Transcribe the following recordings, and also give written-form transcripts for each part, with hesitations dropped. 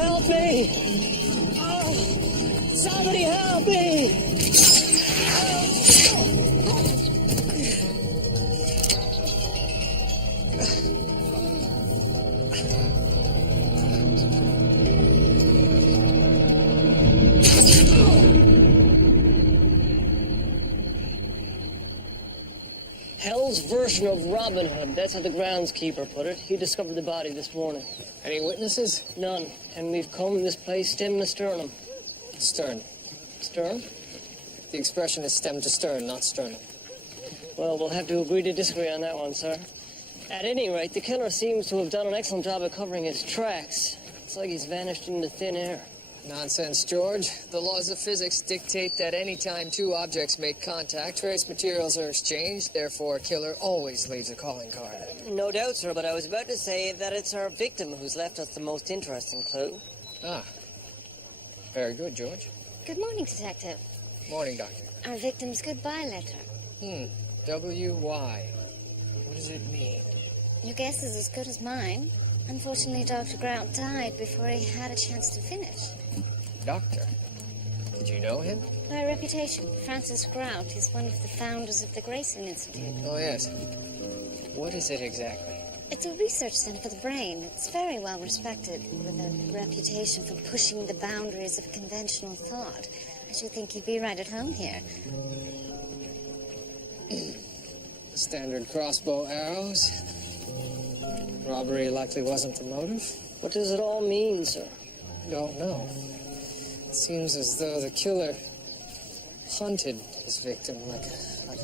help me! Oh, somebody help me! Hell's version of Robin Hood. That's how the groundskeeper put it. He discovered the body this morning. Any witnesses? None. And we've combed this place stem to sternum. Stern. Stern? The expression is stem to stern, not sternum. Well, we'll have to agree to disagree on that one, sir. At any rate, the killer seems to have done an excellent job of covering his tracks. It's like he's vanished into thin air. Nonsense, George. The laws of physics dictate that any time two objects make contact, trace materials are exchanged. Therefore, a killer always leaves a calling card. No doubt, sir, but I was about to say that it's our victim who's left us the most interesting clue. Ah. Very good, George. Good morning, Detective. Morning, Doctor. Our victim's goodbye letter. W-Y. What does it mean? Your guess is as good as mine. Unfortunately, Dr. Grout died before he had a chance to finish. Doctor? Did you know him? By reputation, Francis Grout is one of the founders of the Grayson Institute. Oh, yes. What is it exactly? It's a research center for the brain. It's very well respected, with a reputation for pushing the boundaries of conventional thought. I should think you'd be right at home here. Standard crossbow arrows. Robbery likely wasn't the motive. What does it all mean, sir? Don't know. It seems as though the killer hunted his victim like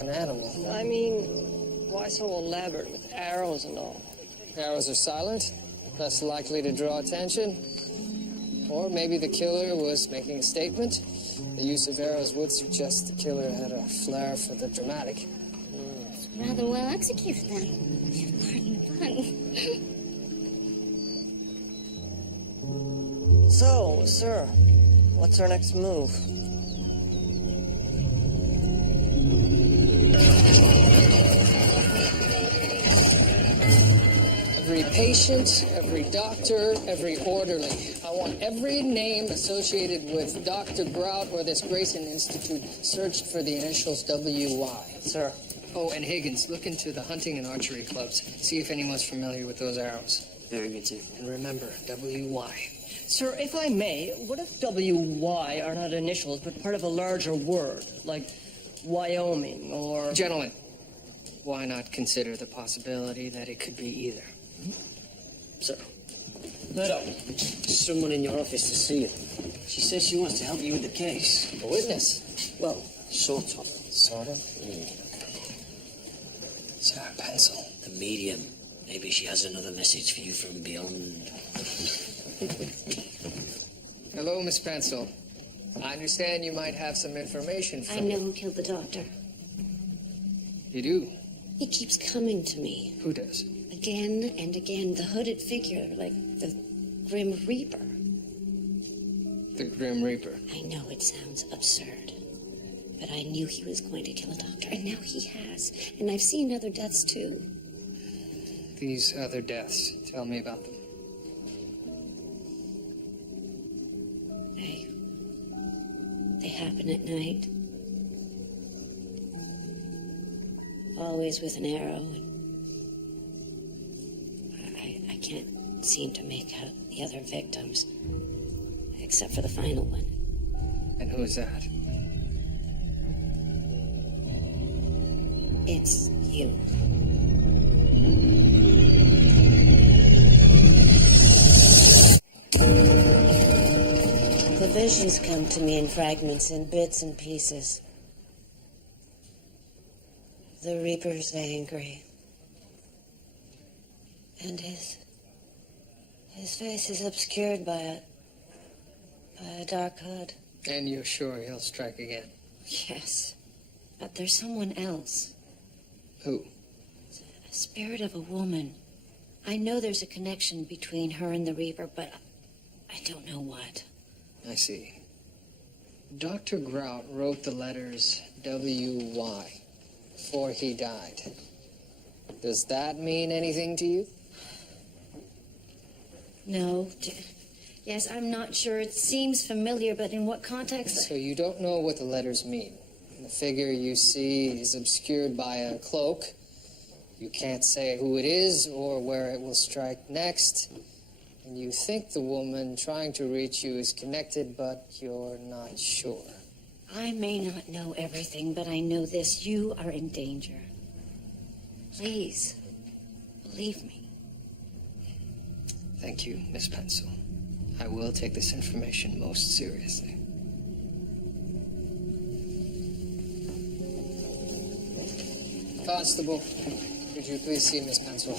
an animal. I mean, why so elaborate with arrows and all? Arrows are silent, less likely to draw attention. Or maybe the killer was making a statement. The use of arrows would suggest the killer had a flair for the dramatic. It's rather well executed, then. If you pardon the pun. So, sir, what's our next move? Every patient, every doctor, every orderly. I want every name associated with Dr. Grout or this Grayson Institute searched for the initials W.Y. Sir. Oh, and Higgins, look into the hunting and archery clubs. See if anyone's familiar with those arrows. Very good, sir. And remember, W.Y. Sir, if I may, what if W.Y. are not initials, but part of a larger word, like Wyoming or... Gentlemen, why not consider the possibility that it could be either? Sir. Murdoch, someone in your office to see you. She says she wants to help you with the case. A witness? Well, sort of. Sort of? Sir, pencil. The medium. Maybe she has another message for you from beyond. Hello, Miss Pencil. I understand you might have some information for I know who killed the doctor. You do? He keeps coming to me. Who does? Again and again, the hooded figure, like the Grim Reaper. The Grim Reaper. I know it sounds absurd, but I knew he was going to kill a doctor, and now he has. And I've seen other deaths, too. These other deaths. Tell me about them. They happen at night. Always with an arrow. I can't seem to make out the other victims, except for the final one. And who is that? It's you. The visions come to me in fragments, in bits and pieces. The Reaper's angry. And his face is obscured by a dark hood. And you're sure he'll strike again? Yes. But there's someone else. Who? A spirit of a woman. I know there's a connection between her and the Reaper, but I don't know what. I see. Dr. Grout wrote the letters W.Y. before he died. Does that mean anything to you? No. Yes, I'm not sure. It seems familiar, but in what context? So you don't know what the letters mean. The figure you see is obscured by a cloak. You can't say who it is or where it will strike next. And you think the woman trying to reach you is connected, but you're not sure. I may not know everything, but I know this. You are in danger. Please, believe me. Thank you, Miss Pencil. I will take this information most seriously. Constable, could you please see Miss Pencil?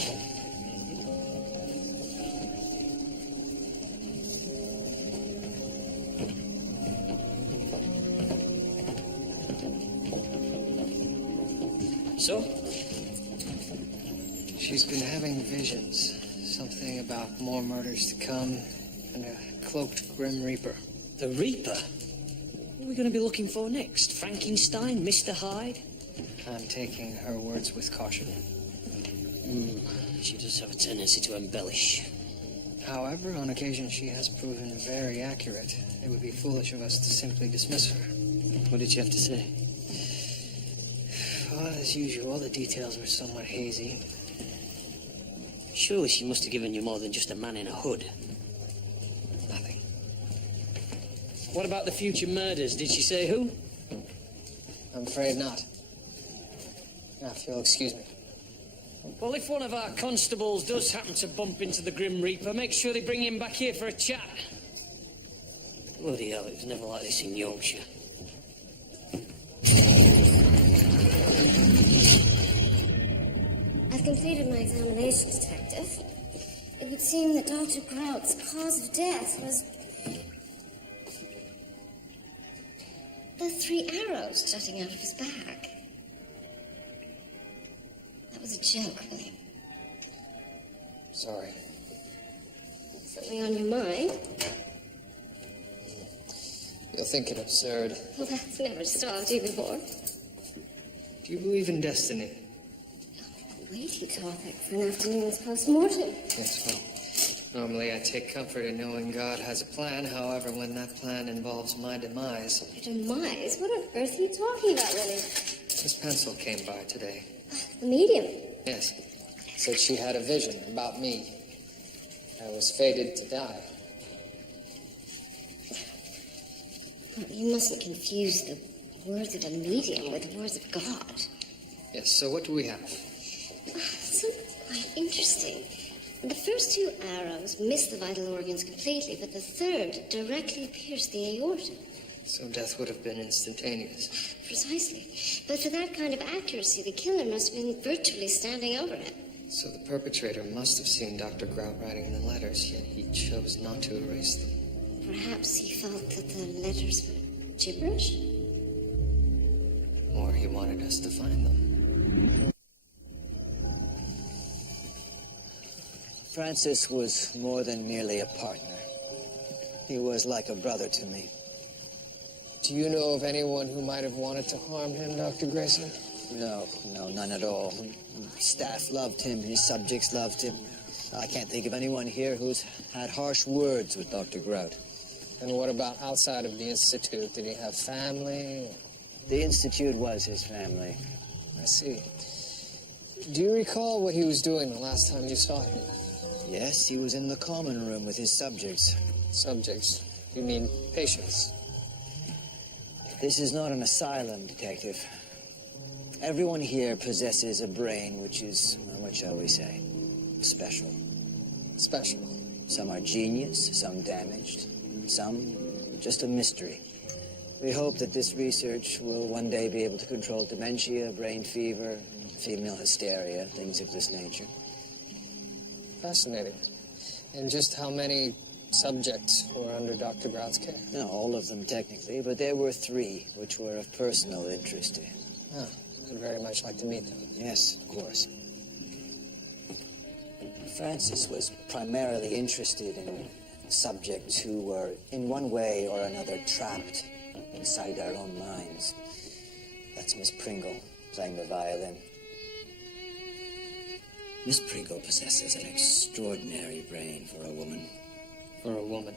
So? She's been having visions. Something about more murders to come and a cloaked Grim Reaper. The Reaper? What are we going to be looking for next? Frankenstein? Mr. Hyde? I'm taking her words with caution. She does have a tendency to embellish. However, on occasion she has proven very accurate. It would be foolish of us to simply dismiss her. What did she have to say? Well, as usual, the details were somewhat hazy. Surely she must have given you more than just a man in a hood. Nothing. What about the future murders? Did she say who? I'm afraid not. Now, if you'll excuse me. Well, if one of our constables does happen to bump into the Grim Reaper, make sure they bring him back here for a chat. Bloody hell, it was never like this in Yorkshire. I've completed my examination, Detective. It would seem that Dr. Grout's cause of death was the 3 arrows jutting out of his back. That was a joke, William. Sorry. Something on your mind? You'll think it absurd. Well, that's never stopped you before. Do you believe in destiny? Weighty topic for an afternoon's post-mortem. Yes, well, normally I take comfort in knowing God has a plan. However, when that plan involves my demise... Your demise? What on earth are you talking about, Willie? Miss Pencil came by today. The medium. Yes. Said she had a vision about me. I was fated to die. Well, you mustn't confuse the words of a medium with the words of God. Yes, so what do we have? Something quite interesting. The first 2 arrows missed the vital organs completely, but the third directly pierced the aorta. So death would have been instantaneous. Precisely. But for that kind of accuracy, the killer must have been virtually standing over it. So the perpetrator must have seen Dr. Grout writing the letters, yet he chose not to erase them. Perhaps he felt that the letters were gibberish? Or he wanted us to find them. Francis was more than merely a partner. He was like a brother to me. Do you know of anyone who might have wanted to harm him, Dr. Grayson? No, none at all. Staff loved him, his subjects loved him. I can't think of anyone here who's had harsh words with Dr. Grout. And what about outside of the Institute? Did he have family? The Institute was his family. I see. Do you recall what he was doing the last time you saw him? Yes, he was in the common room with his subjects. Subjects? You mean patients? This is not an asylum, Detective. Everyone here possesses a brain which is, well, what shall we say, special. Special. Some are genius, some damaged, some just a mystery. We hope that this research will one day be able to control dementia, brain fever, female hysteria, things of this nature. Fascinating. And just how many subjects were under Dr. Grout's care? No, all of them technically, but there were 3 which were of personal interest to him. Oh, I'd very much like to meet them. Yes, of course. Francis was primarily interested in subjects who were, in one way or another, trapped inside our own minds. That's Miss Pringle, playing the violin. Miss Pringle possesses an extraordinary brain for a woman. For a woman?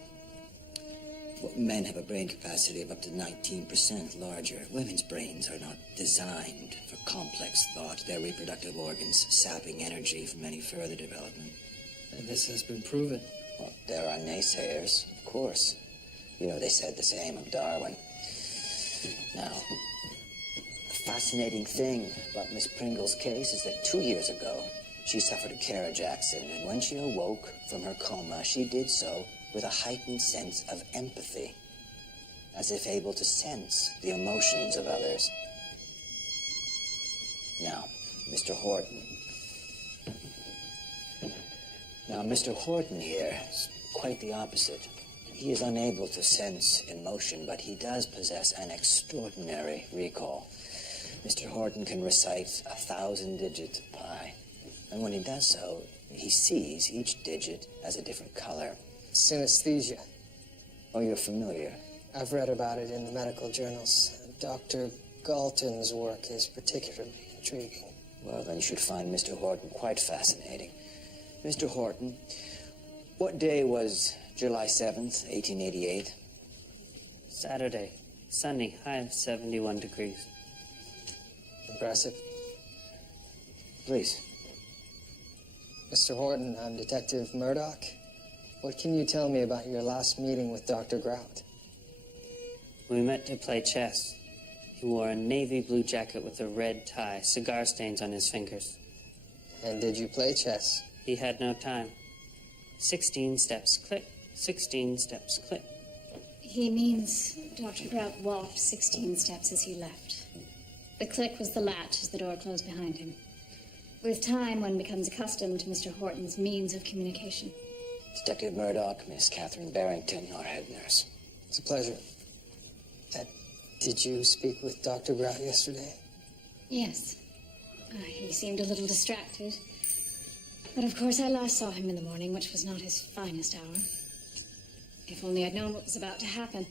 Well, men have a brain capacity of up to 19% larger. Women's brains are not designed for complex thought, their reproductive organs sapping energy from any further development. And this has been proven. Well, there are naysayers, of course. You know, they said the same of Darwin. Now, the fascinating thing about Miss Pringle's case is that 2 years ago, she suffered a carriage accident, and when she awoke from her coma, she did so with a heightened sense of empathy, as if able to sense the emotions of others. Now, Mr. Horton. Now, Mr. Horton here is quite the opposite. He is unable to sense emotion, but he does possess an extraordinary recall. Mr. Horton can recite 1,000-digit pi, and when he does so, he sees each digit as a different color. Synesthesia. Oh, you're familiar? I've read about it in the medical journals. Dr. Galton's work is particularly intriguing. Well, then you should find Mr. Horton quite fascinating. Mr. Horton, what day was July 7th, 1888? Saturday. Sunny. High of 71 degrees. Impressive. Please. Mr. Horton, I'm Detective Murdoch. What can you tell me about your last meeting with Dr. Grout? We met to play chess. He wore a navy blue jacket with a red tie, cigar stains on his fingers. And did you play chess? He had no time. 16 steps, click. 16 steps, click. He means Dr. Grout walked 16 steps as he left. The click was the latch as the door closed behind him. With time, one becomes accustomed to Mr. Horton's means of communication. Detective Murdoch, Miss Catherine Barrington, our head nurse. It's a pleasure. Did you speak with Dr. Grout yesterday? Yes. He seemed a little distracted. But of course I last saw him in the morning, which was not his finest hour. If only I'd known what was about to happen.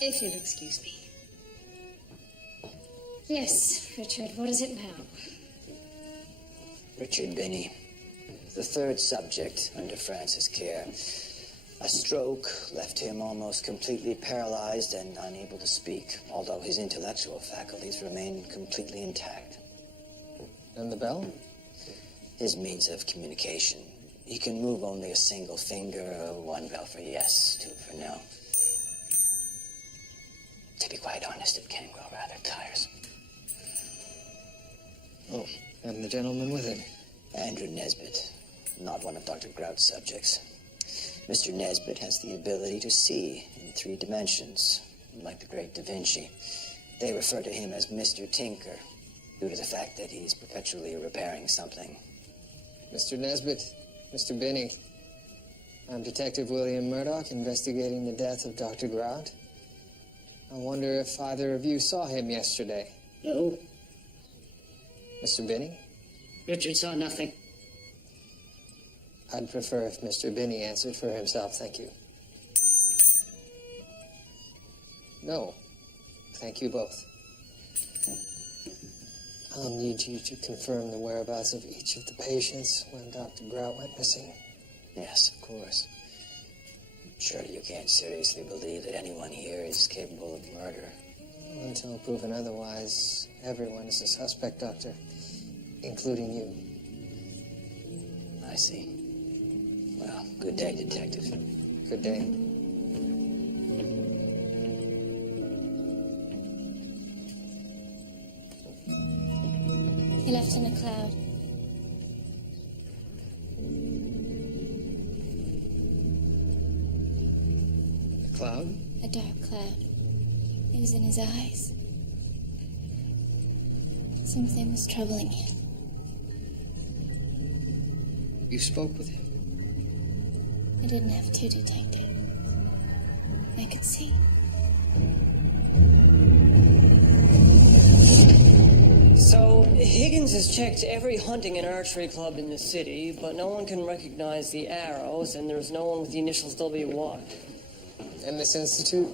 If you'll excuse me. Yes, Richard, what is it now? Richard Binney, the third subject under Francis' care. A stroke left him almost completely paralyzed and unable to speak, although his intellectual faculties remain completely intact. And the bell? His means of communication. He can move only a single finger, one bell for yes, two for no. To be quite honest, it can grow rather tiresome. Oh, and the gentleman with him? Andrew Nesbitt, not one of Dr. Grout's subjects. Mr. Nesbitt has the ability to see in 3 dimensions, like the great Da Vinci. They refer to him as Mr. Tinker, due to the fact that he's perpetually repairing something. Mr. Nesbitt, Mr. Binney, I'm Detective William Murdoch, investigating the death of Dr. Grout. I wonder if either of you saw him yesterday. No. Mr. Binney? Richard saw nothing. I'd prefer if Mr. Binney answered for himself, thank you. No, thank you both. I'll need you to confirm the whereabouts of each of the patients when Dr. Grout went missing. Yes, of course. Surely you can't seriously believe that anyone here is capable of murder. Until proven otherwise, everyone is a suspect, Doctor, including you. I see. Well, good day, Detective. Good day. He left in a cloud. A cloud? A dark cloud. It was in his eyes. Something was troubling him. You spoke with him? I didn't have to, Detective. I could see. So, Higgins has checked every hunting and archery club in the city, but no one can recognize the arrows, and there's no one with the initials W1. And this institute?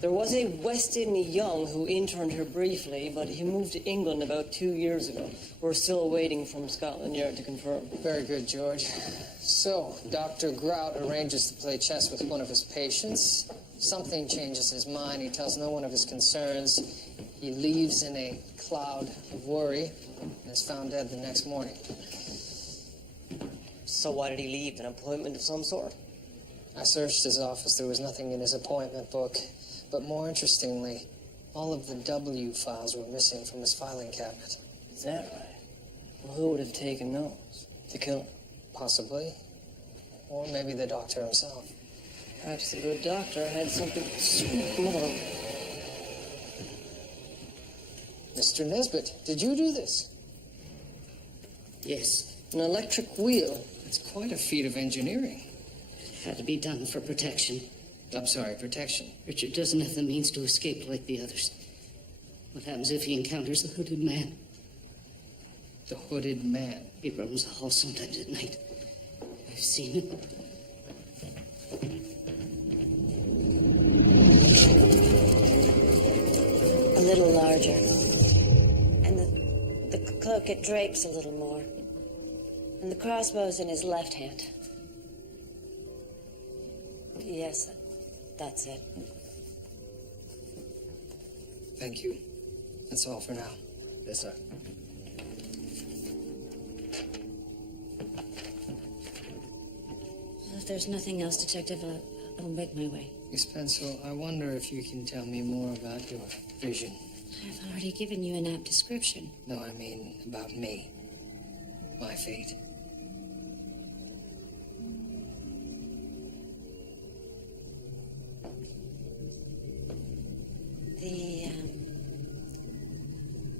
There was a West Sydney young who interned here briefly, but he moved to England about 2 years ago. We're still waiting from Scotland Yard to confirm. Very good, George. So, Dr. Grout arranges to play chess with one of his patients. Something changes his mind. He tells no one of his concerns. He leaves in a cloud of worry and is found dead the next morning. So why did he leave? An appointment of some sort? I searched his office. There was nothing in his appointment book. But more interestingly, all of the W files were missing from his filing cabinet. Is that right? Well, who would have taken those? The killer? Possibly. Or maybe the doctor himself. Perhaps the good doctor had something more. Mr. Nesbit, did you do this? Yes, An electric wheel. It's quite a feat of engineering. it had to be done for protection. I'm sorry, protection. Richard doesn't have the means to escape like the others. What happens if he encounters the hooded man? The hooded man. He roams the hall sometimes at night. I've seen him. A little larger. And the cloak, it drapes a little more. And the crossbow's in his left hand. Yes, that's it. Thank you. That's all for now. Yes, sir. If there's nothing else, Detective, I'll make my way. Miss Pencil, I wonder if you can tell me more about your vision. I've already given you an apt description. No, I mean about me. My fate.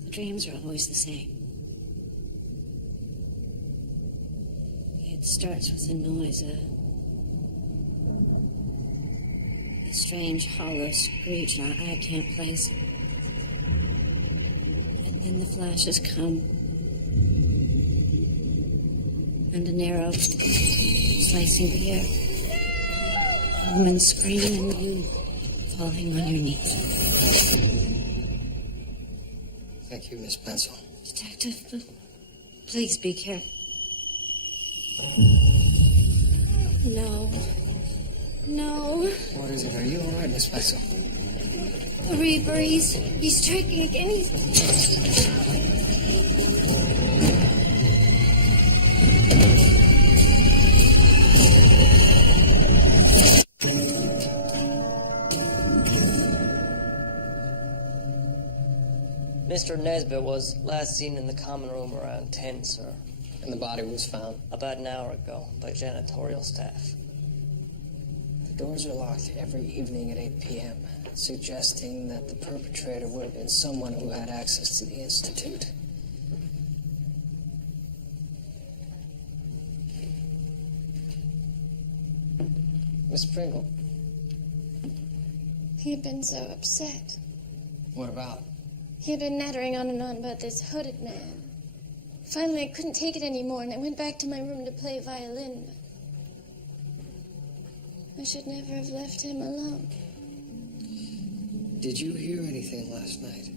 The dreams are always the same. It starts with a noise, a strange hollow screech, and I can't place it. And then the flashes come. And an arrow slicing the air. A woman screaming and you falling on your knees. Thank you, Miss Pencil. Detective, please be careful. No. No. What is it? Are you all right, Miss Pencil? The Reaper, he's striking again. Mr. Nesbit was last seen in the common room around 10, sir. And the body was found. About an hour ago by janitorial staff. The doors are locked every evening at 8 p.m., suggesting that the perpetrator would have been someone who had access to the Institute. Miss Pringle. He had been so upset. What about? He had been nattering on and on about this hooded man. Finally, I couldn't take it anymore, and I went back to my room to play violin. But I should never have left him alone. Did you hear anything last night?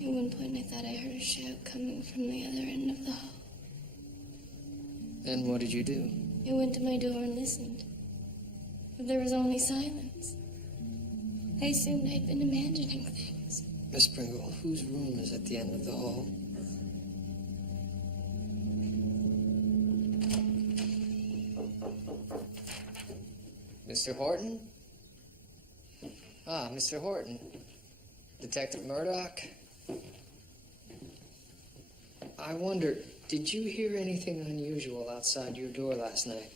At one point, I thought I heard a shout coming from the other end of the hall. Then what did you do? I went to my door and listened. But there was only silence. I assumed I'd been imagining things. Miss Pringle, whose room is at the end of the hall? Mr. Horton? Ah, Mr. Horton. Detective Murdoch? I wonder, did you hear anything unusual outside your door last night?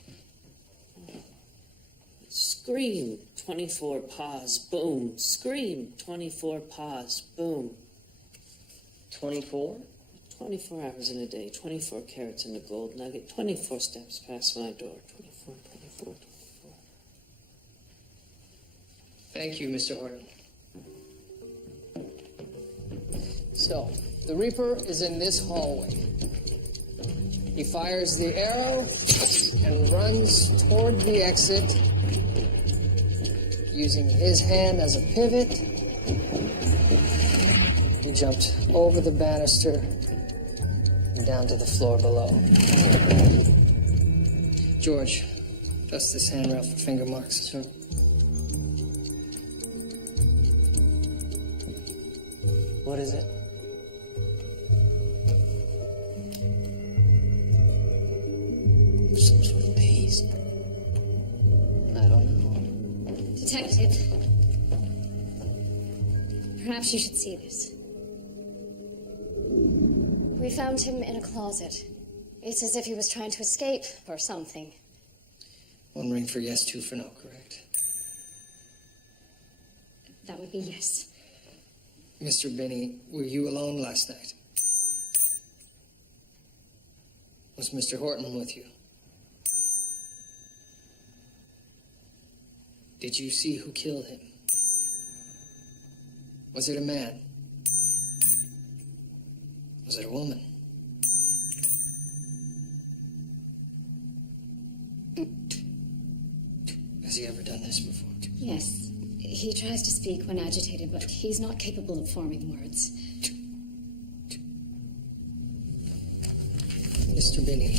Scream, 24 pause, boom. Scream, 24 pause, boom. 24? 24 hours in a day, 24 carats in a gold nugget, 24 steps past my door, 24, 24, 24. Thank you, Mr. Horton. So, the Reaper is in this hallway. He fires the arrow and runs toward the exit. using his hand as a pivot, he jumped over the banister and down to the floor below. George, dust this handrail for finger marks. Sure. What is it? Some sort of paste. I don't know. Detective, perhaps you should see this. We found him in a closet. It's as if he was trying to escape or something. 1 ring for yes, 2 for no, correct? That would be yes. Mr. Binney, were you alone last night? Was Mr. Horton with you? Did you see who killed him? Was it a man? Was it a woman? Has he ever done this before? Yes. He tries to speak when agitated, but he's not capable of forming words. Mr. Binney,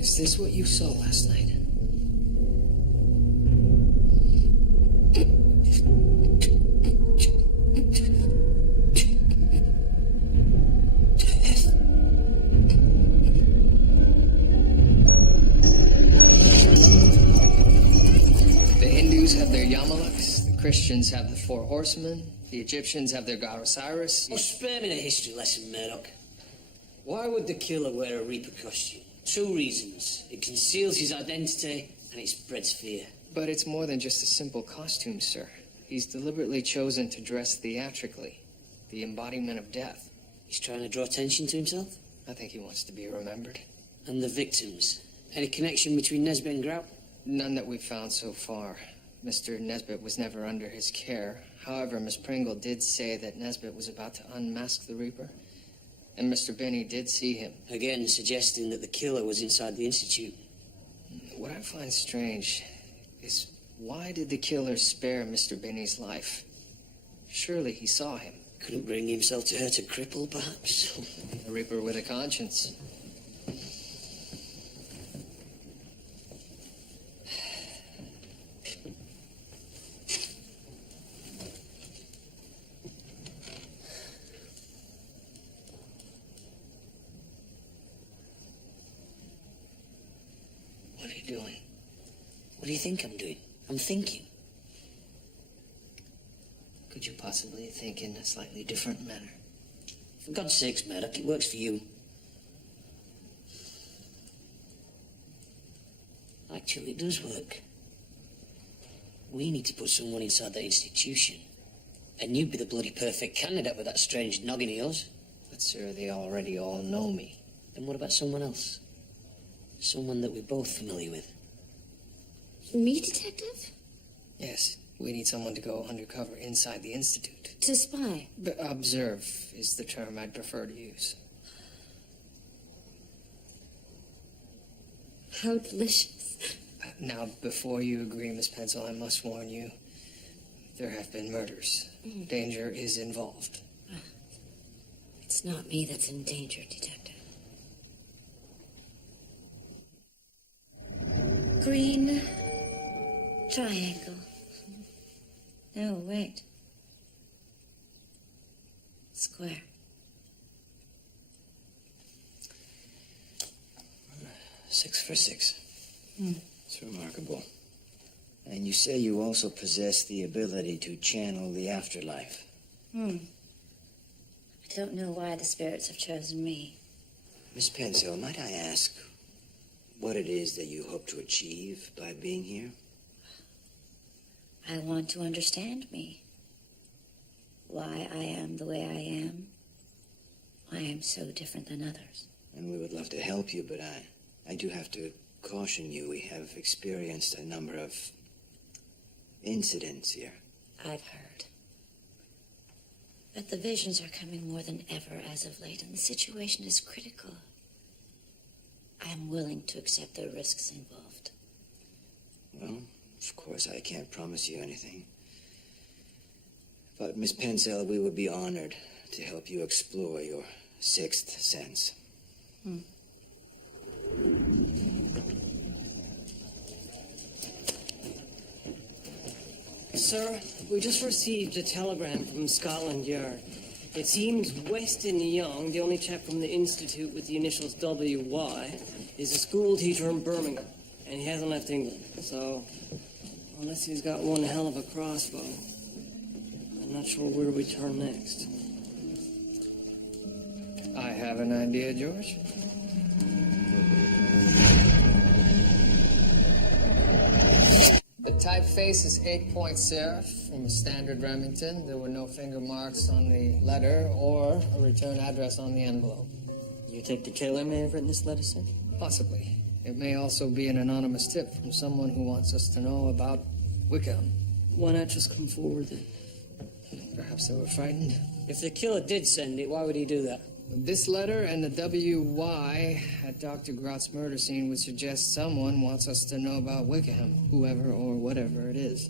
is this what you saw last night? Christians have the 4 horsemen. The Egyptians have their god Osiris. Oh, spare me the history lesson, Murdoch. Why would the killer wear a Reaper costume? 2 reasons. It conceals his identity and it spreads fear. But it's more than just a simple costume, sir. He's deliberately chosen to dress theatrically. The embodiment of death. He's trying to draw attention to himself? I think he wants to be remembered. And the victims? Any connection between Nesbit and Grout? None that we've found so far. Mr. Nesbit was never under his care. However, Miss Pringle did say that Nesbit was about to unmask the Reaper, and Mr. Binney did see him. Again, suggesting that the killer was inside the Institute. What I find strange is why did the killer spare Mr. Binney's life? Surely he saw him. Couldn't bring himself to hurt a cripple, perhaps? A Reaper with a conscience. What are you doing? What do you think I'm doing? I'm thinking. Could you possibly think in a slightly different manner? For God's sakes, Murdoch, it works for you. Actually, it does work. We need to put someone inside that institution. And you'd be the bloody perfect candidate with that strange noggin of yours. But, sir, they already all know me. Then what about someone else? Someone that we're both familiar with. Me, Detective? Yes, we need someone to go undercover inside the Institute. To spy? Observe is the term I'd prefer to use. How delicious. Now, before you agree, Miss Pencil, I must warn you, there have been murders. Danger is involved. It's not me that's in danger, Detective. Green triangle. No, wait. Square. Six for 6. It's remarkable. And you say you also possess the ability to channel the afterlife. I don't know why the spirits have chosen me. Miss Pencil, might I ask what it is that you hope to achieve by being here? I want to understand me. Why I am the way I am. Why I'm so different than others. And we would love to help you, but I do have to caution you. We have experienced a number of incidents here. I've heard. But the visions are coming more than ever as of late, and the situation is critical. I am willing to accept the risks involved. Well, of course, I can't promise you anything. But, Miss Pencil, we would be honored to help you explore your sixth sense. Sir, we just received a telegram from Scotland Yard. It seems Weston Young, the only chap from the Institute with the initials WY, is a school teacher in Birmingham, and he hasn't left England. So, unless he's got one hell of a crossbow, I'm not sure where we turn next. I have an idea, George. The typeface is 8-point serif from a standard Remington. There were no finger marks on the letter or a return address on the envelope. You think the killer may have written this letter, sir? Possibly. It may also be an anonymous tip from someone who wants us to know about Wickham. Why not just come forward then? Perhaps they were frightened. If the killer did send it, why would he do that? This letter and the WY at Dr. Grott's murder scene would suggest someone wants us to know about Wickham, whoever or whatever it is.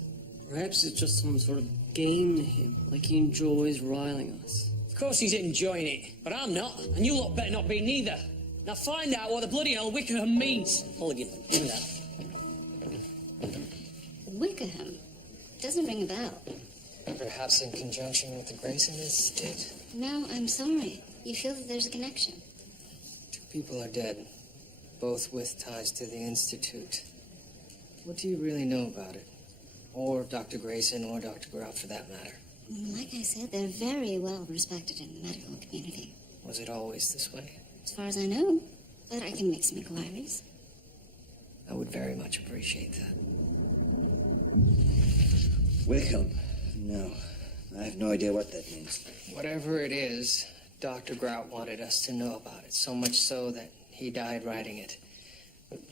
Perhaps it's just some sort of game to him, like he enjoys riling us. Of course he's enjoying it, but I'm not, and you lot better not be neither. Now find out what the bloody hell Wickham means. Mulligan, give me that. Wickham? Doesn't ring a bell. Perhaps in conjunction with the Grayson Institute. No, I'm sorry. You feel that there's a connection? 2 people are dead, both with ties to the Institute. What do you really know about it? Or Dr. Grayson, or Dr. Grott, for that matter. Like I said, they're very well respected in the medical community. Was it always this way? As far as I know, but I can make some inquiries. I would very much appreciate that. Wickham? No, I have no idea what that means. Whatever it is, Dr. Grout wanted us to know about it, so much so that he died writing it.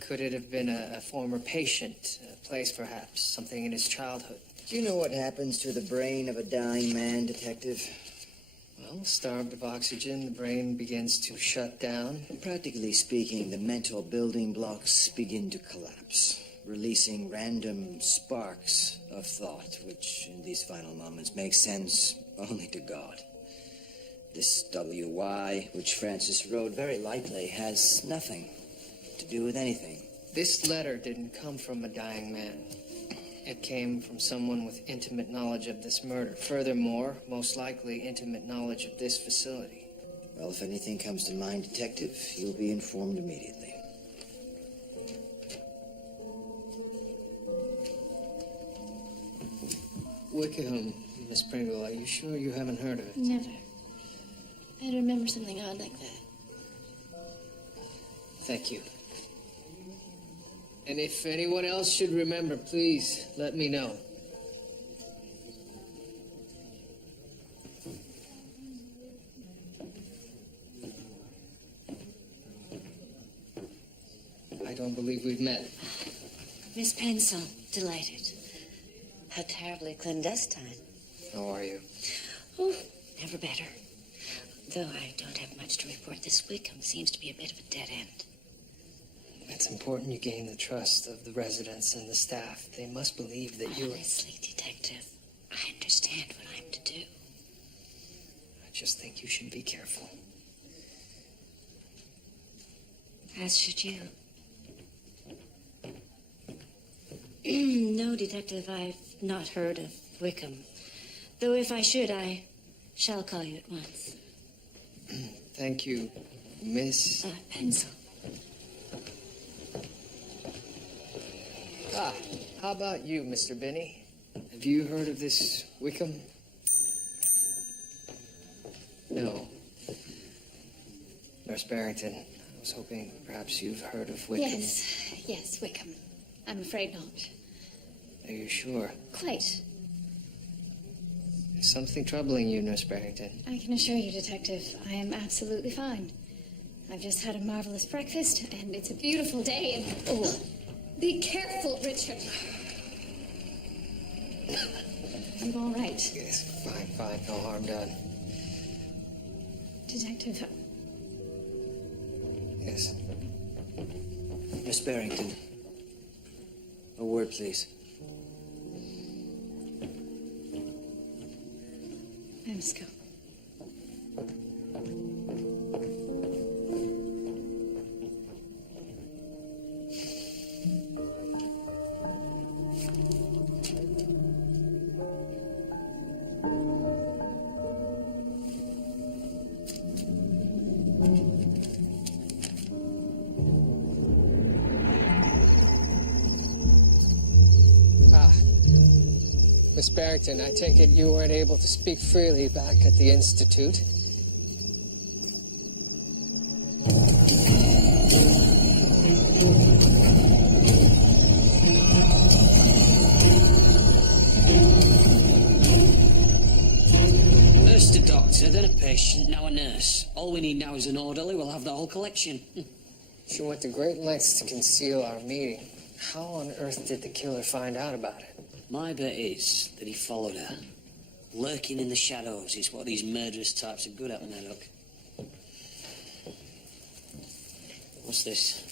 Could it have been a former patient, a place perhaps, something in his childhood? Do you know what happens to the brain of a dying man, Detective? Well, starved of oxygen, the brain begins to shut down. Practically speaking, the mental building blocks begin to collapse, releasing random sparks of thought, which in these final moments make sense only to God. This WY, which Francis wrote very lightly, has nothing to do with anything. This letter didn't come from a dying man. It came from someone with intimate knowledge of this murder. Furthermore, most likely intimate knowledge of this facility. Well, if anything comes to mind, Detective, you'll be informed immediately. Wickham, Miss Pringle, are you sure you haven't heard of it? Never. I'd remember something odd like that. Thank you. And if anyone else should remember, please let me know. I don't believe we've met. Miss Pencil, delighted. How terribly clandestine. How are you? Oh, never better. Though I don't have much to report, this Wickham seems to be a bit of a dead end. It's important you gain the trust of the residents and the staff. They must believe that you're... Honestly, Detective, I understand what I'm to do. I just think you should be careful. As should you. No, Detective, I've not heard of Wickham. Though if I should, I shall call you at once. Thank you, Miss... Pencil. How about you, Mr. Binney? Have you heard of this Wickham? No. Nurse Barrington, I was hoping perhaps you've heard of Wickham. Yes, Wickham. I'm afraid not. Are you sure? Quite. Is something troubling you, Nurse Barrington? I can assure you, Detective, I am absolutely fine. I've just had a marvelous breakfast, and it's a beautiful day, and... Oh, be careful, Richard. I'm all right. Yes, fine. No harm done. Detective... Yes. Miss Barrington, a word word, please. I must go. Miss Barrington, I take it you weren't able to speak freely back at the Institute. First a doctor, then a patient, now a nurse. All we need now is an orderly. We'll have the whole collection. She went to great lengths to conceal our meeting. How on earth did the killer find out about it? My bet is that he followed her. Lurking in the shadows is what these murderous types are good at, Murdoch. What's this?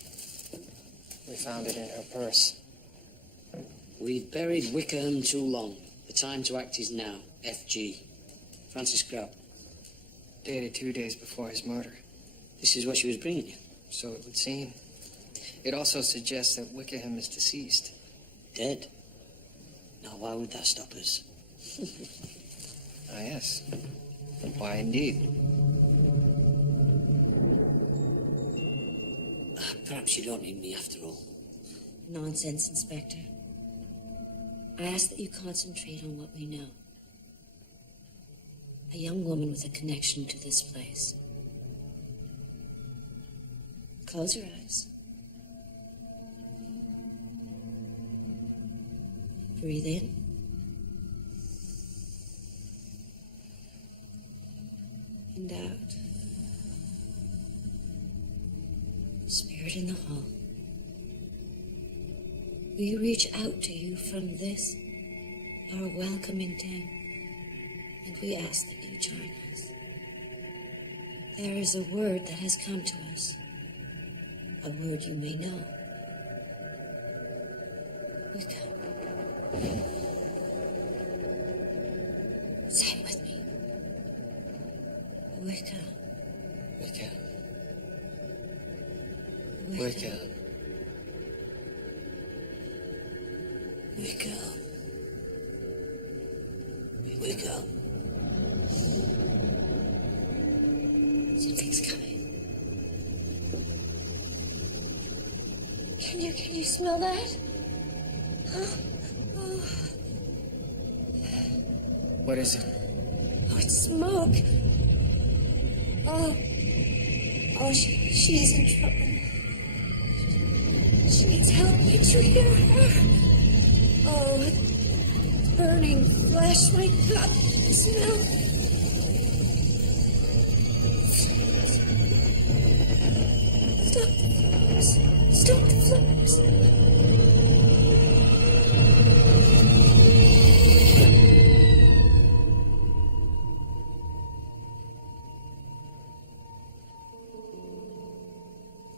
We found it in her purse. We've buried Wickham too long. The time to act is now. FG. Francis Crab. Dated 2 days before his murder. This is what she was bringing you. So it would seem. It also suggests that Wickham is deceased. Dead? Now, why would that stop us? Ah, yes. Why, indeed. Perhaps you don't need me after all. Nonsense, Inspector. I ask that you concentrate on what we know. A young woman with a connection to this place. Close your eyes. Breathe in. And out. Spirit in the hall. We reach out to you from this, our welcoming den, and we ask that you join us. There is a word that has come to us, a word you may know. We come. Say it with me. Wicca. Wicca. Wicca. Wicca. Wake up. Wake up. Something's coming. Can you smell that? What is it? Oh, it's smoke. Oh, she is in trouble. She needs help. Can't you hear her? Oh, burning flesh. My God, the smell. Stop the flames. Stop the flames.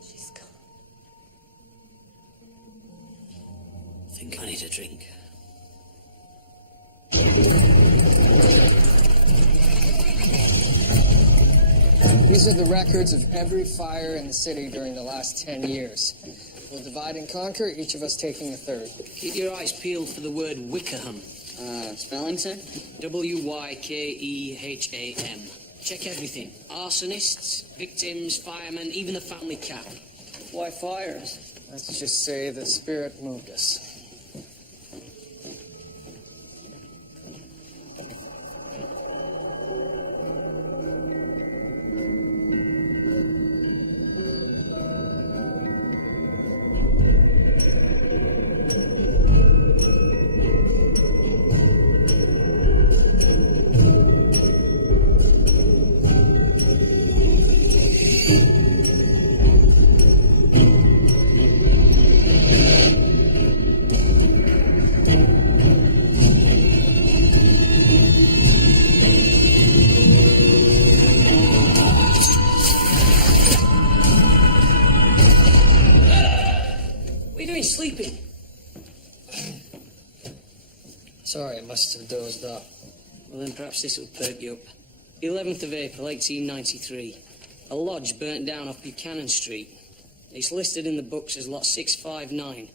She's gone. I think I need a drink. These are the records of every fire in the city during the last 10 years. We'll divide and conquer, each of us taking a third. Keep your eyes peeled for the word Wickham. Spelling, sir? Wykeham. Check everything. Arsonists, victims, firemen, even the family cat. Why fires? Let's just say the spirit moved us. Sorry, I must have dozed off. Well, then perhaps this will perk you up. 11th of April, 1893. A lodge burnt down off Buchanan Street. It's listed in the books as lot 659.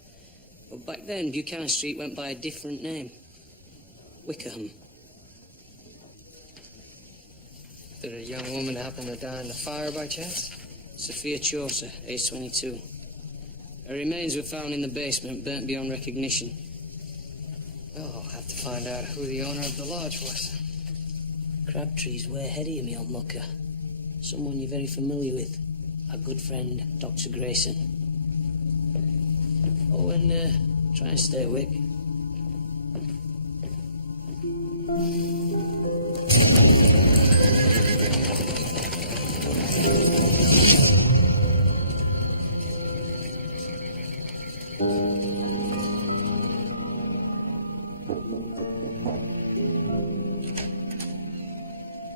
But back then, Buchanan Street went by a different name. Wickham. Did a young woman happen to die in the fire by chance? Sophia Chaucer, age 22. Her remains were found in the basement, burnt beyond recognition. Oh, I'll have to find out who the owner of the lodge was. Crabtree's way ahead of you, me old mucker. Someone you're very familiar with. Our good friend, Dr. Grayson. Oh, and try and stay awake.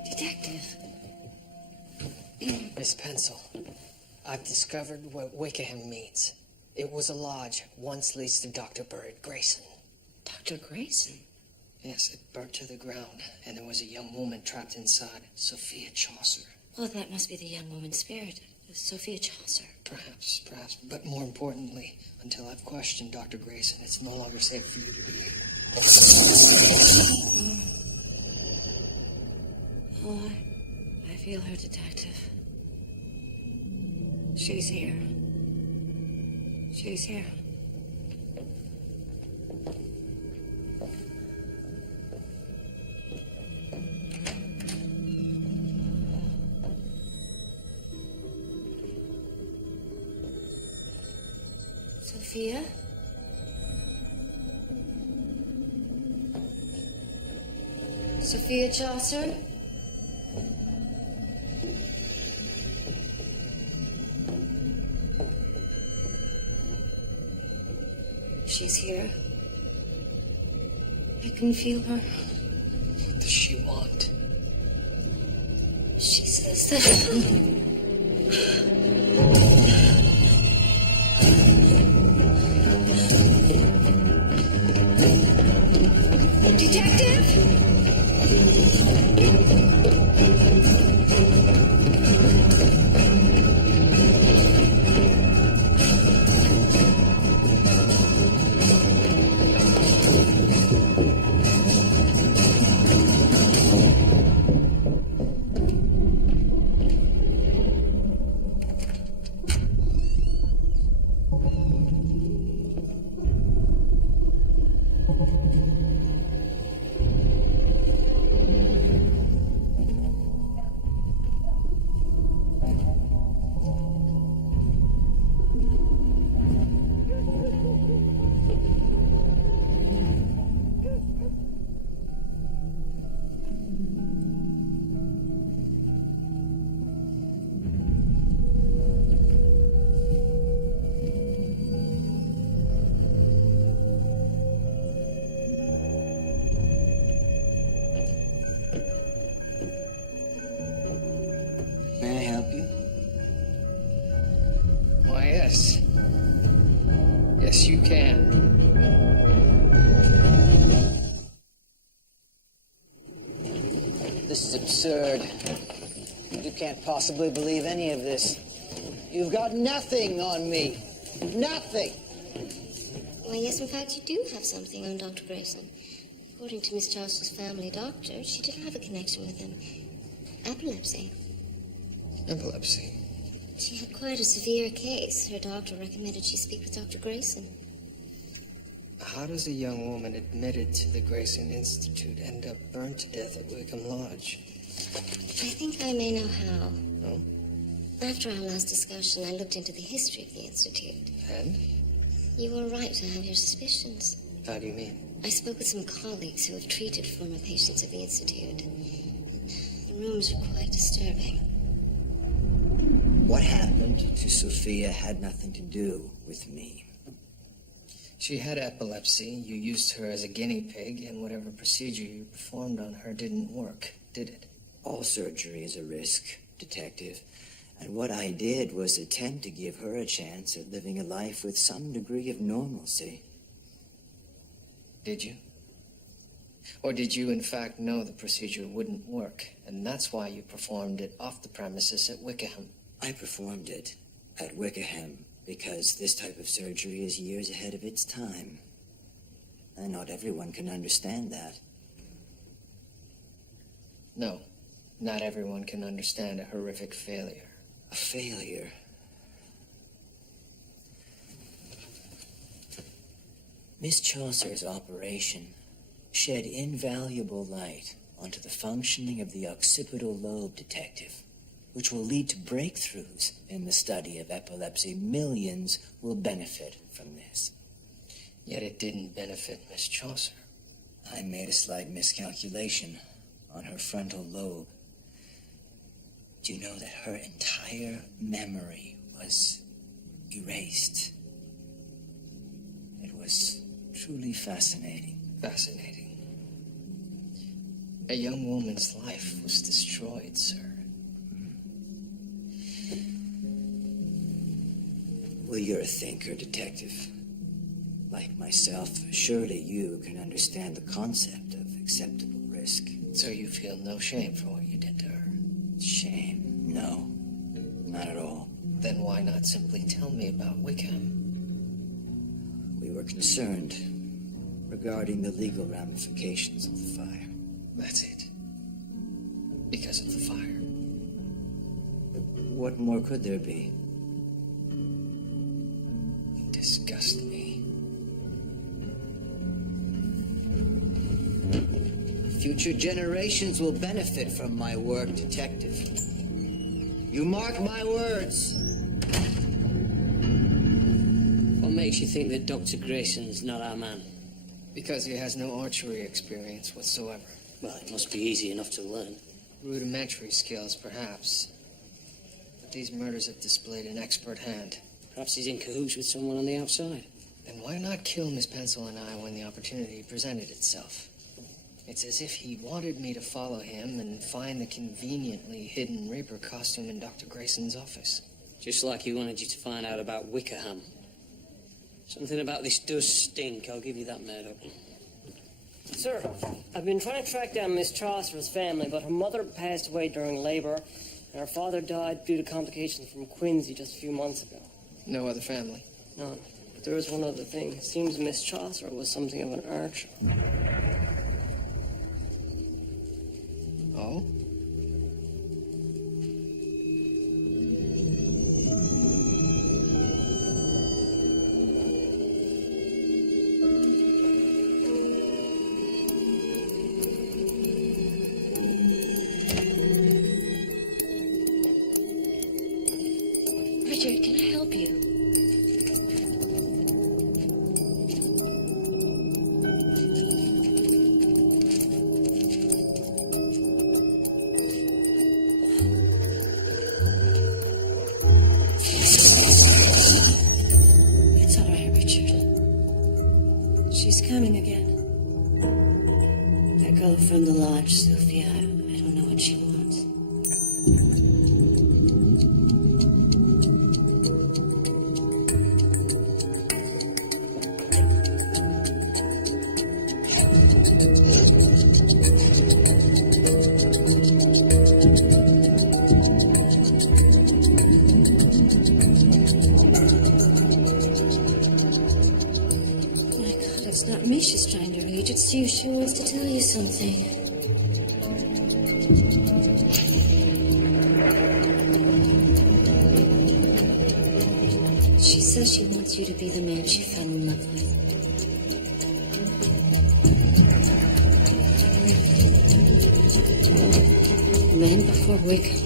Detective. Miss Pencil, I've discovered what Wickham means. It was a lodge once leased to Dr. Bird Grayson. Dr. Grayson? Yes, it burnt to the ground, and there was a young woman trapped inside, Sophia Chaucer. Oh, that must be the young woman's spirit, Sophia Chaucer. Perhaps, but more importantly, until I've questioned Dr. Grayson, it's no longer safe for you to be here. Oh, I feel her, Detective. She's here. She's here. Sophia? Sophia Chaucer? She's here. I can feel her. What does she want? She says that... Yes, you can. This is absurd. You can't possibly believe any of this. You've got nothing on me. Nothing. Why, yes, in fact, you do have something on Dr. Grayson. According to Miss Chaucer's family doctor, she did have a connection with him. Epilepsy. Epilepsy? She had quite a severe case. Her doctor recommended she speak with Dr. Grayson. How does a young woman admitted to the Grayson Institute end up burned to death at Wickham Lodge? I think I may know how. No? After our last discussion, I looked into the history of the Institute. And? You were right to have your suspicions. How do you mean? I spoke with some colleagues who have treated former patients of the Institute. The rooms are quite disturbing. What happened to Sophia had nothing to do with me. She had epilepsy. You used her as a guinea pig, and whatever procedure you performed on her didn't work, did it? All surgery is a risk, Detective. And what I did was attempt to give her a chance at living a life with some degree of normalcy. Did you? Or did you, in fact, know the procedure wouldn't work, and that's why you performed it off the premises at Wickham? I performed it at Wickham because this type of surgery is years ahead of its time. And not everyone can understand that. No, not everyone can understand a horrific failure. A failure? Miss Chaucer's operation shed invaluable light onto the functioning of the occipital lobe, detective, which will lead to breakthroughs in the study of epilepsy. Millions will benefit from this. Yet it didn't benefit Miss Chaucer. I made a slight miscalculation on her frontal lobe. Do you know that her entire memory was erased? It was truly fascinating. Fascinating. A young woman's life was destroyed, sir. Well, you're a thinker, detective. Like myself, surely you can understand the concept of acceptable risk. So you feel no shame for what you did to her? Shame? No. Not at all. Then why not simply tell me about Wickham? We were concerned regarding the legal ramifications of the fire. That's it. Because of the fire. What more could there be? You disgust me. Future generations will benefit from my work, detective. You mark my words. What makes you think that Dr. Grayson's not our man? Because he has no archery experience whatsoever. Well, it must be easy enough to learn. Rudimentary skills, perhaps. But these murders have displayed an expert hand. Perhaps he's in cahoots with someone on the outside. Then why not kill Miss Pencil and I when the opportunity presented itself? It's as if he wanted me to follow him and find the conveniently hidden Reaper costume in Dr. Grayson's office. Just like he wanted you to find out about Wickham. Something about this does stink, I'll give you that, Murdoch. Sir, I've been trying to track down Miss Chaucer's family, but her mother passed away during labor, and her father died due to complications from quinsy just a few months ago. No other family? None. But there is one other thing. It seems Miss Chaucer was something of an archer. Oh? Richard, can I help you? It's all right, Richard. She's coming again. That girl from the lodge, Sophia, I don't know what she wants. It's not me she's trying to reach. It's you. She wants to tell you something. She says she wants you to be the man she fell in love with. The man before Wickham.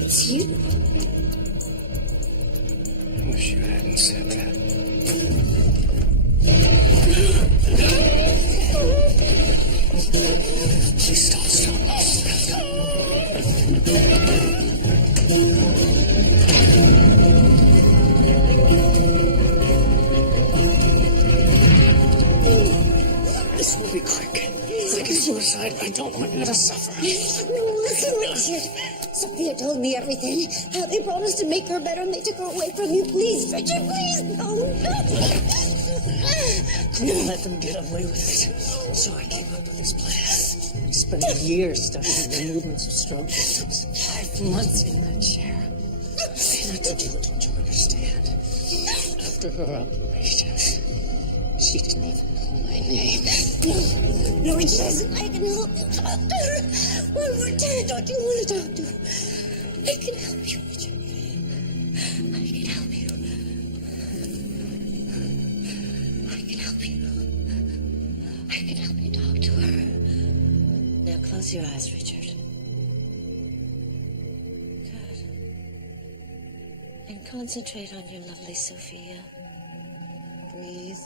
It's you. I wish you hadn't said that. Please stop. This will be quick. Like a suicide. I don't want you to suffer. No, listen, Richard. Sophia told me everything. How they promised to make her better and they took her away from you. Please, Richard, please. No, no. Couldn't let them get away with it. So I came up with this plan. Spent years studying the movements of stroke victims. 5 months in that chair. I had to do it, don't you understand? After her operation, she didn't even know my name. No, it doesn't. I can help you, Doctor. One more time, don't you want a doctor? I can help you, Richard. I can help you. I can help you. I can help you talk to her. Now close your eyes, Richard. Good. And concentrate on your lovely Sophia. Breathe.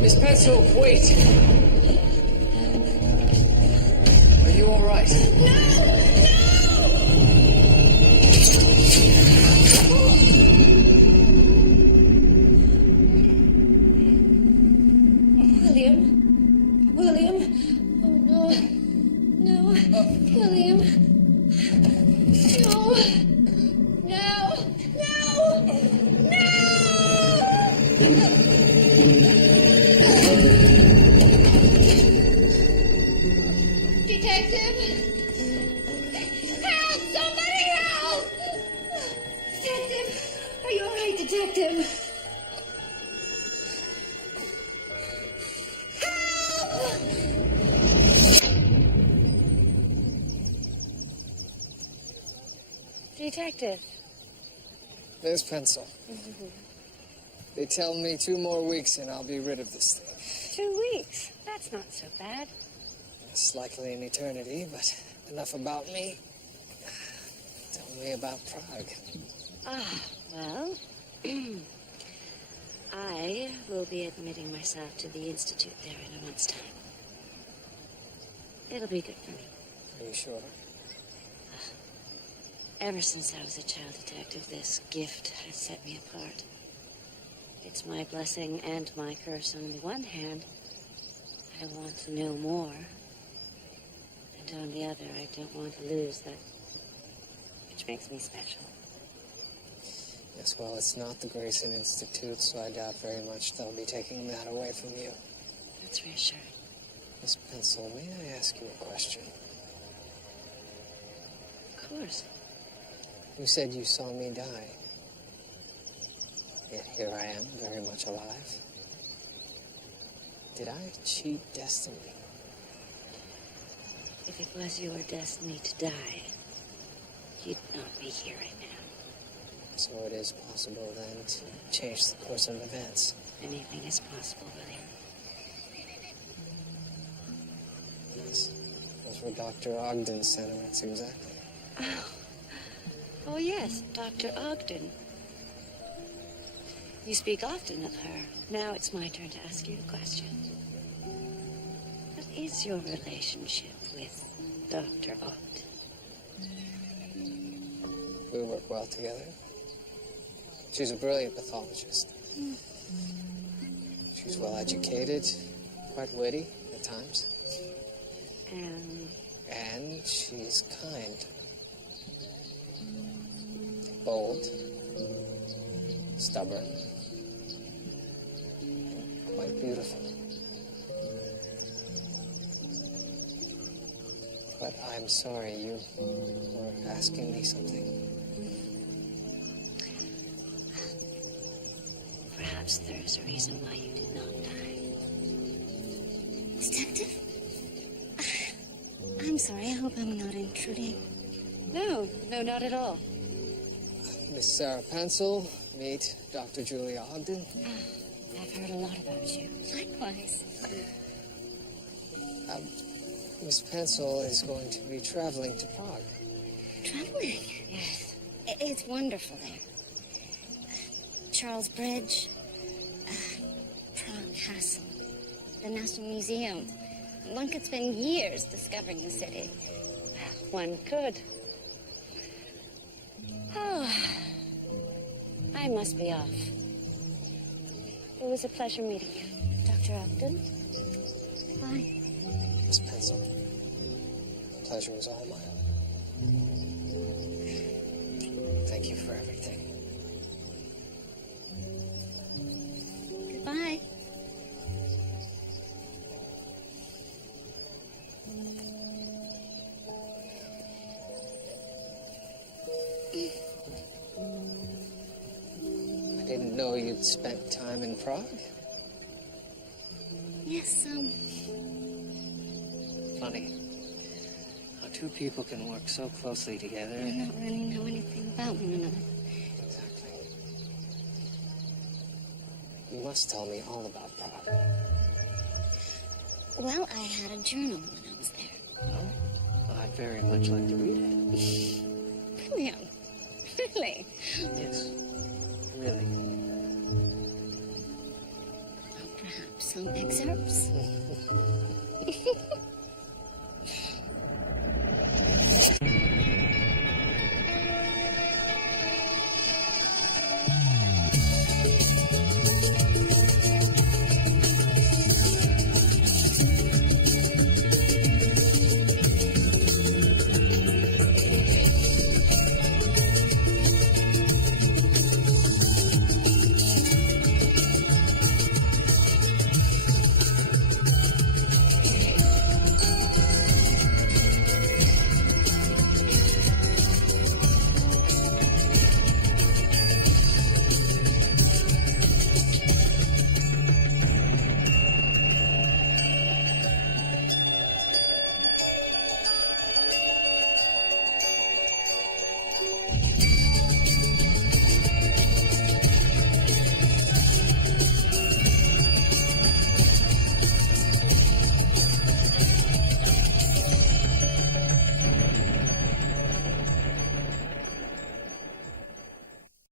Miss Pencil, wait! Are you all right? William? William? Oh, no. No. William? No. No. No. No! Detective? Help! Somebody help! Detective? Are you all right, Detective? Detective. Miss Pencil. They tell me 2 more weeks and I'll be rid of this thing. 2 weeks? That's not so bad. It's likely an eternity, but enough about me. Tell me about Prague. Well, I will be admitting myself to the Institute there in a month's time. It'll be good for me. Are you sure? Ever since I was a child detective, this gift has set me apart. It's my blessing and my curse. On the one hand, I want to know more. And on the other, I don't want to lose that which makes me special. Yes, well, it's not the Grayson Institute, so I doubt very much they'll be taking that away from you. That's reassuring. Miss Pencil, may I ask you a question? Of course. You said you saw me die. Yet here I am, very much alive. Did I cheat destiny? If it was your destiny to die, you'd not be here right now. So it is possible, then, to change the course of events. Anything is possible, William. Yes. Those were Dr. Ogden's sentiments, exactly. Oh, yes, Dr. Ogden. You speak often of her. Now it's my turn to ask you a question. What is your relationship with Dr. Ogden? We work well together. She's a brilliant pathologist. She's well educated, quite witty at times. And she's kind. Bold. Stubborn. And quite beautiful. But I'm sorry, you were asking me something. Perhaps there is a reason why you did not die. Detective? I'm sorry, I hope I'm not intruding. No, not at all. Miss Sarah Pencil, meet Dr. Julia Ogden. I've heard a lot about you. Likewise. Miss Pencil is going to be traveling to Prague. Traveling? Yes. It's wonderful there. Charles Bridge, Prague Castle, the National Museum. One could spend years discovering the city. One could. Oh, I must be off. It was a pleasure meeting you, Dr. Ogden. Bye. Miss Pencil, the pleasure was all mine. Thank you for everything. Goodbye. I didn't know you'd spent time in Prague. Yes, Funny how two people can work so closely together. we don't really know anything about one another. Exactly. You must tell me all about Prague. Well, I had a journal when I was there. Oh, I'd very much like to read it. William, really? Yes, really. Perhaps some excerpts?